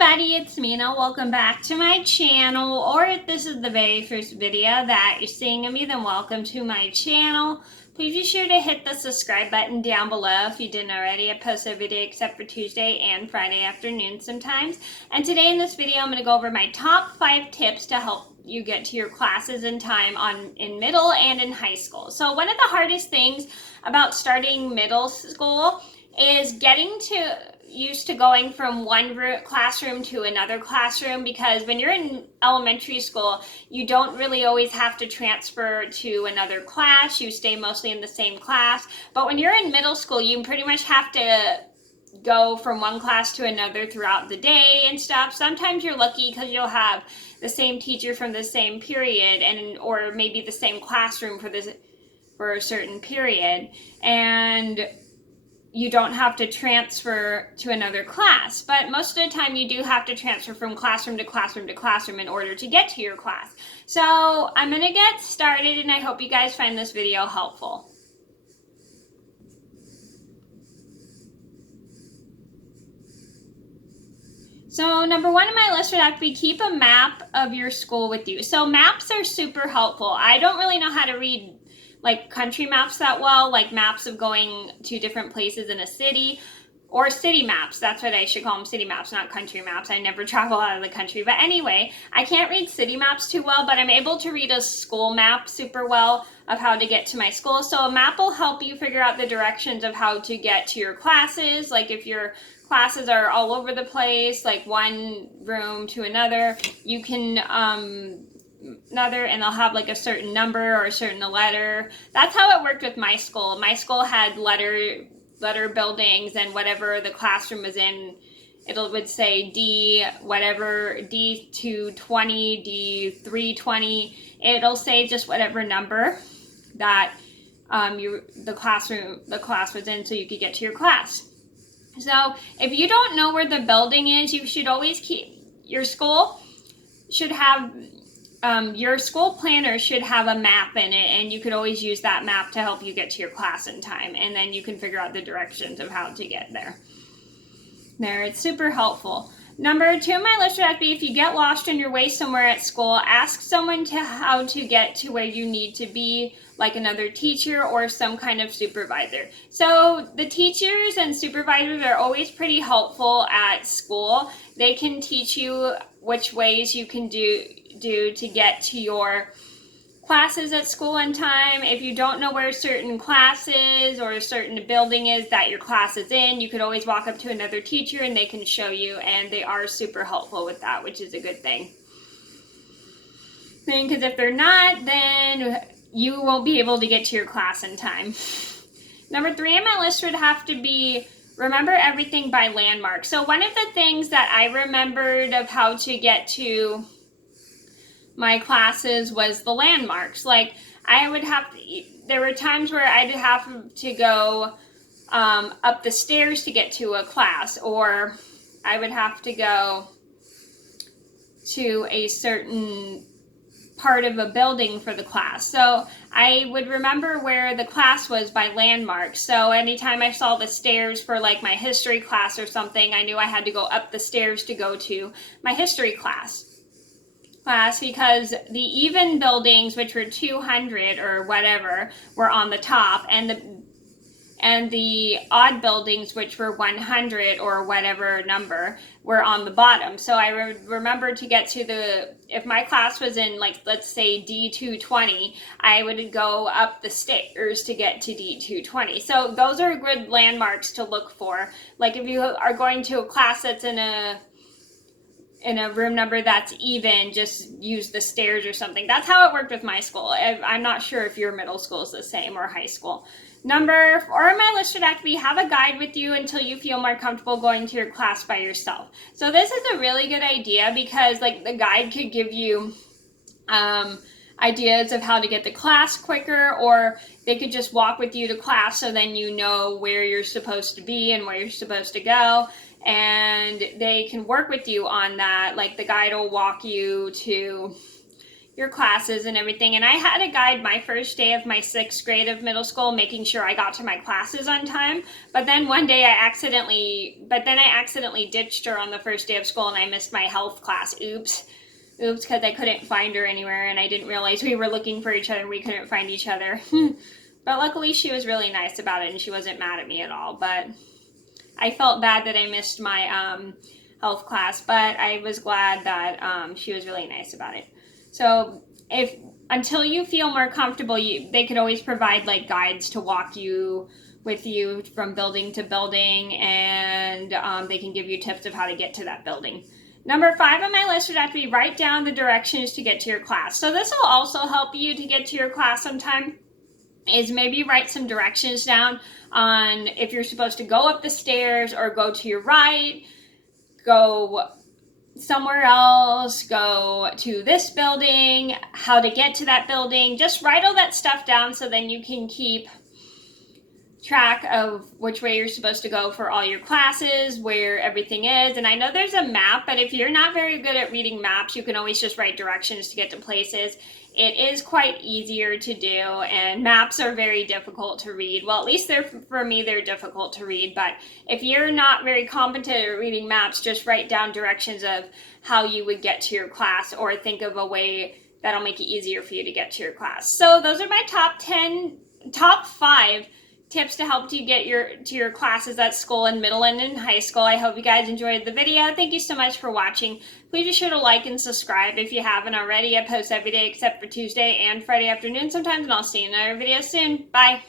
everybody, it's Mena. Welcome back to my channel, or if this is the very first video that you're seeing of me, then welcome to my channel. Please be sure to hit the subscribe button down below if you didn't already. I post every day except for Tuesday and Friday afternoon sometimes. And today in this video, I'm going to go over my top 5 tips to help you get to your classes in time in middle and in high school. So one of the hardest things about starting middle school is getting used to going from one classroom to another classroom, because when you're in elementary school, you don't really always have to transfer to another class. You stay mostly in the same class. But when you're in middle school, you pretty much have to go from one class to another throughout the day and stuff. Sometimes you're lucky because you'll have the same teacher from the same period, or maybe the same classroom for a certain period, and you don't have to transfer to another class. But most of the time you do have to transfer from classroom to classroom to classroom in order to get to your class. So I'm going to get started, and I hope you guys find this video helpful. So number one on my list would have to be keep a map of your school with you. So maps are super helpful. I don't really know how to read like country maps that well, like maps of going to different places in a city, or city maps. That's what I should call them, city maps, not country maps. I never travel out of the country. But anyway, I can't read city maps too well, but I'm able to read a school map super well of how to get to my school. So a map will help you figure out the directions of how to get to your classes. Like if your classes are all over the place, like one room to another, you can and they'll have like a certain number or a certain letter. That's how it worked with my school. My school had letter buildings, and whatever the classroom was in, it would say D whatever, D220, D320. It'll say just whatever number that the class was in, so you could get to your class. So if you don't know where the building is, you should always your school planner should have a map in it, and you could always use that map to help you get to your class in time, and then you can figure out the directions of how to get there. It's super helpful. Number 2 on my list would have to be, if you get lost on your way somewhere at school, ask someone how to get to where you need to be, like another teacher or some kind of supervisor. So the teachers and supervisors are always pretty helpful at school. They can teach you which ways you can do to get to your classes at school in time. If you don't know where certain classes or a certain building is that your class is in, you could always walk up to another teacher and they can show you, and they are super helpful with that, which is a good thing. Because if they're not, then you won't be able to get to your class in time. Number 3 on my list would have to be, remember everything by landmarks. So one of the things that I remembered of how to get to my classes was the landmarks. Like there were times where I'd have to go up the stairs to get to a class, or I would have to go to a certain part of a building for the class. So I would remember where the class was by landmarks. So anytime I saw the stairs for like my history class or something, I knew I had to go up the stairs to go to my history class, because the even buildings, which were 200 or whatever, were on the top, and the odd buildings, which were 100 or whatever number, were on the bottom. So I remember to get to if my class was in, like, let's say D220, I would go up the stairs to get to D220. So those are good landmarks to look for. Like if you are going to a class that's in a room number that's even, just use the stairs or something. That's how it worked with my school. I'm not sure if your middle school is the same, or high school. Number 4 on my list should have to be, have a guide with you until you feel more comfortable going to your class by yourself. So this is a really good idea, because like the guide could give you ideas of how to get to class quicker, or they could just walk with you to class, so then you know where you're supposed to be and where you're supposed to go. And they can work with you on that. Like the guide will walk you to your classes and everything. And I had to guide my first day of my 6th grade of middle school, making sure I got to my classes on time. But then one day I accidentally ditched her on the first day of school and I missed my health class. Oops, because I couldn't find her anywhere and I didn't realize we were looking for each other. We couldn't find each other. But luckily she was really nice about it and she wasn't mad at me at all. But I felt bad that I missed my health class, but I was glad that she was really nice about it. So until you feel more comfortable, they could always provide like guides to walk with you from building to building, and they can give you tips of how to get to that building. Number 5 on my list would have to be write down the directions to get to your class. So this will also help you to get to your class sometime, is maybe write some directions down on if you're supposed to go up the stairs or go to your right, go somewhere else, go to this building, how to get to that building. Just write all that stuff down so then you can keep track of which way you're supposed to go for all your classes, where everything is. And I know there's a map, but if you're not very good at reading maps, you can always just write directions to get to places. It is quite easier to do, and maps are very difficult to read. Well, at least for me, they're difficult to read. But if you're not very competent at reading maps, just write down directions of how you would get to your class, or think of a way that'll make it easier for you to get to your class. So those are my top 5 tips to help you get to your classes at school in middle and in high school. I hope you guys enjoyed the video. Thank you so much for watching. Please be sure to like and subscribe if you haven't already. I post every day except for Tuesday and Friday afternoon sometimes, and I'll see you in another video soon. Bye.